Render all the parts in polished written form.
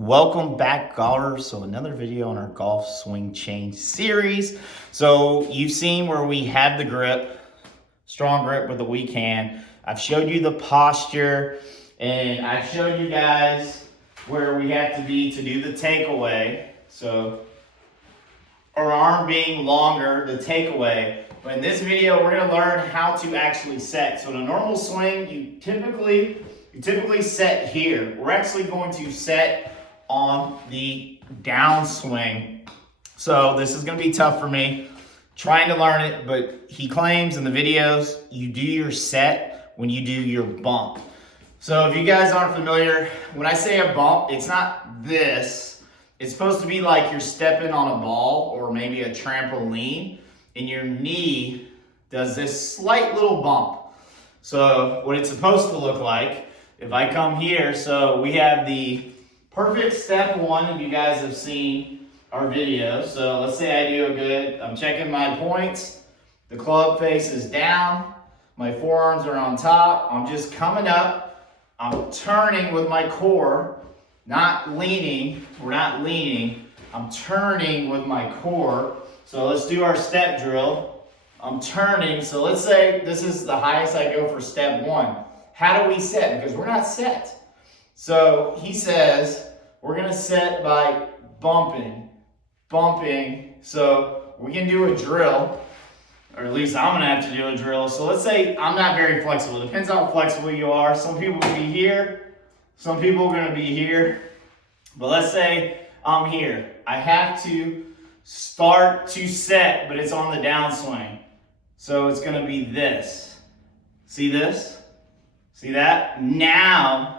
Welcome back, golfers. So another video on our golf swing change series. So you've seen where we have the grip, strong grip with the weak hand. I've showed you the posture, and I've showed you guys where we have to be to do the takeaway. So our arm being longer, the takeaway. But in this video, we're gonna learn how to actually set. So in a normal swing, you typically set here. We're actually going to set on the downswing. So this is gonna be tough for me trying to learn it, but he claims in the videos, you do your set when you do your bump. So if you guys aren't familiar, when I say a bump, it's not this. It's supposed to be like you're stepping on a ball or maybe a trampoline, and your knee does this slight little bump. So what it's supposed to look like, if I come here, so we have the perfect step one, if you guys have seen our video. So let's say I do a good, I'm checking my points, the club face is down, my forearms are on top, I'm just coming up, I'm turning with my core, not leaning, we're not leaning, I'm turning with my core. So let's do our step drill. I'm turning, so let's say this is the highest I go for step one. How do we set? Because we're not set. So he says we're gonna set by bumping. So we can do a drill, or at least I'm gonna have to do a drill. So let's say I'm not very flexible. It depends how flexible you are. Some people will be here, some people are gonna be here. But let's say I'm here. I have to start to set, but it's on the downswing. So it's gonna be this. See this? See that? Now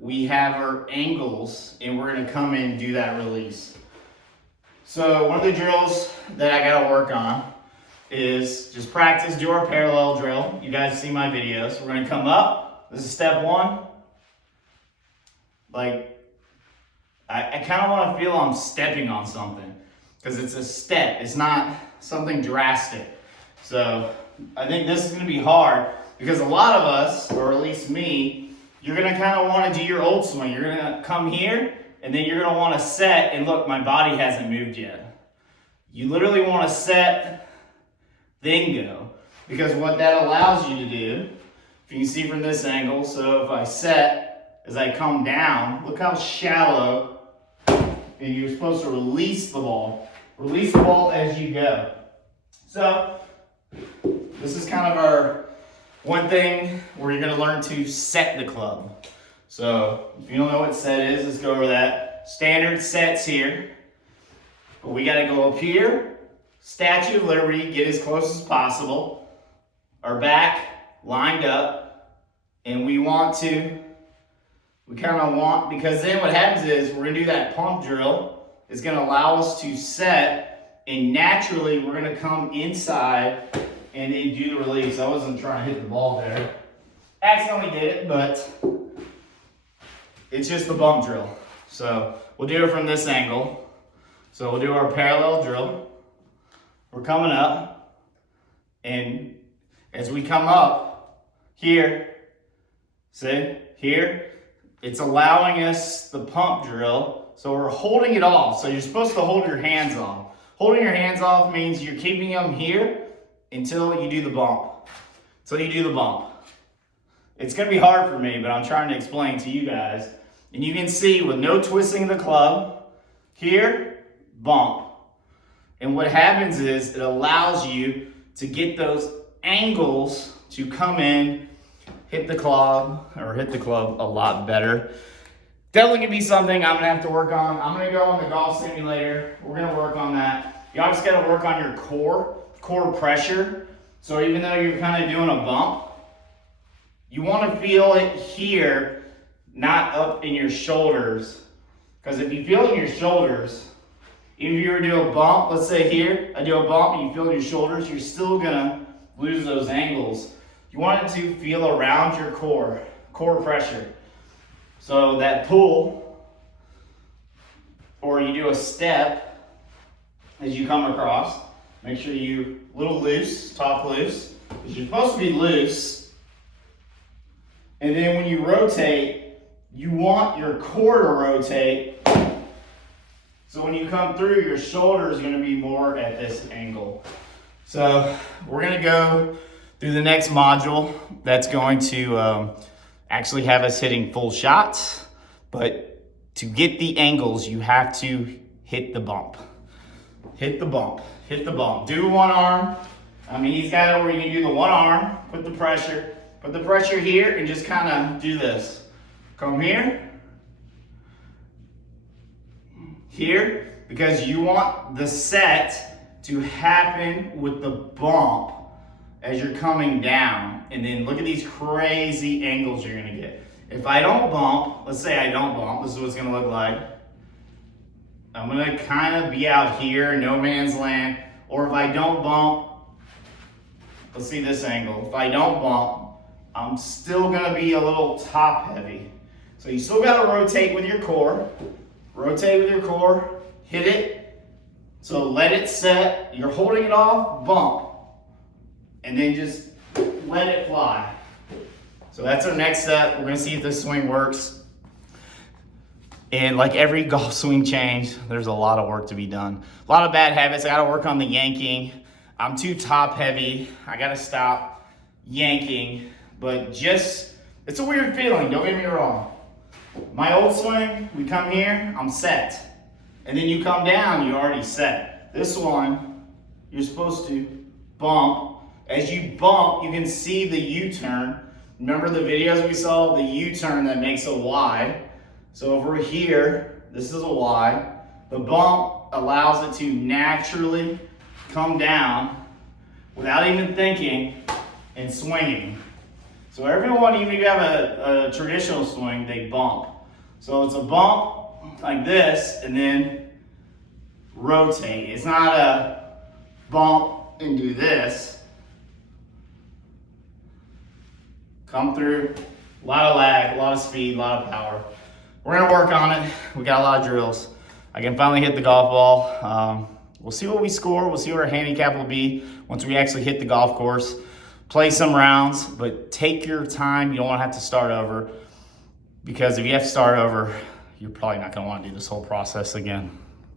we have our angles, and we're gonna come in and do that release. So one of the drills that I gotta work on is just practice, do our parallel drill. You guys see my videos. We're gonna come up. This is step one. Like, I kind of want to feel I'm stepping on something because it's a step. It's not something drastic. So I think this is going to be hard because a lot of us, or at least me, you're going to kind of want to do your old swing. You're going to come here and then you're going to want to set, and look, my body hasn't moved yet. You literally want to set, then go, because what that allows you to do, if you can see from this angle, so if I set, as I come down, look how shallow, and you're supposed to release the ball. Release the ball as you go. So this is kind of our one thing where you're going to learn to set the club. So if you don't know what set is, let's go over that. Standard sets here. But we got to go up here, Statue of Liberty, get as close as possible. Our back lined up, and we kind of want, because then what happens is we're going to do that pump drill. It's going to allow us to set, and naturally we're going to come inside and then do the release. I wasn't trying to hit the ball there. Accidentally did it, but it's just the bump drill. So we'll do it from this angle. So we'll do our parallel drill. We're coming up, and as we come up here, see, here, it's allowing us the pump drill. So we're holding it off. So you're supposed to hold your hands off. Holding your hands off means you're keeping them here until you do the bump. It's gonna be hard for me, but I'm trying to explain to you guys. And you can see with no twisting of the club, here, bump. And what happens is it allows you to get those angles to come in, hit the club a lot better. Definitely gonna be something I'm gonna have to work on. I'm gonna go on the golf simulator. We're gonna work on that. You always gotta work on your core pressure. So even though you're kind of doing a bump, you wanna feel it here, not up in your shoulders. Because if you feel it in your shoulders, even if you were to do a bump, let's say here, I do a bump and you feel it in your shoulders, you're still gonna lose those angles. You want it to feel around your core pressure. So that pull, or you do a step as you come across, make sure you a little loose, top loose, because you're supposed to be loose. And then when you rotate, you want your core to rotate. So when you come through, your shoulder is going to be more at this angle. So we're going to go through the next module that's going to actually have us hitting full shots. But to get the angles, you have to hit the bump. Hit the bump. Hit the bump. Do one arm. I mean, he's got it where you can do the one arm, put the pressure here, and just kind of do this. Come here. Here, because you want the set to happen with the bump as you're coming down. And then look at these crazy angles you're gonna get. If I don't bump, let's say I don't bump, this is what it's gonna look like. I'm gonna kind of be out here, no man's land. Or if I don't bump, let's see this angle. If I don't bump, I'm still gonna be a little top heavy. So you still gotta rotate with your core. Rotate with your core, hit it. So let it set. You're holding it off, bump. And then just let it fly. So that's our next step. We're gonna see if this swing works. And like every golf swing change, there's a lot of work to be done. A lot of bad habits. I gotta work on the yanking. I'm too top heavy. I gotta stop yanking. But just, it's a weird feeling, don't get me wrong. My old swing, we come here, I'm set. And then you come down, you're already set. This one, you're supposed to bump. As you bump, you can see the U-turn. Remember the videos we saw? The U-turn that makes a Y. So over here, this is a Y. The bump allows it to naturally come down without even thinking and swinging. So everyone, even if you have a traditional swing, they bump. So it's a bump like this and then rotate. It's not a bump and do this. Come through, a lot of lag, a lot of speed, a lot of power. We're gonna work on it. We got a lot of drills. I can finally hit the golf ball. We'll see what we score. We'll see what our handicap will be once we actually hit the golf course. Play some rounds, but take your time. You don't want to have to start over, because if you have to start over, you're probably not going to want to do this whole process again.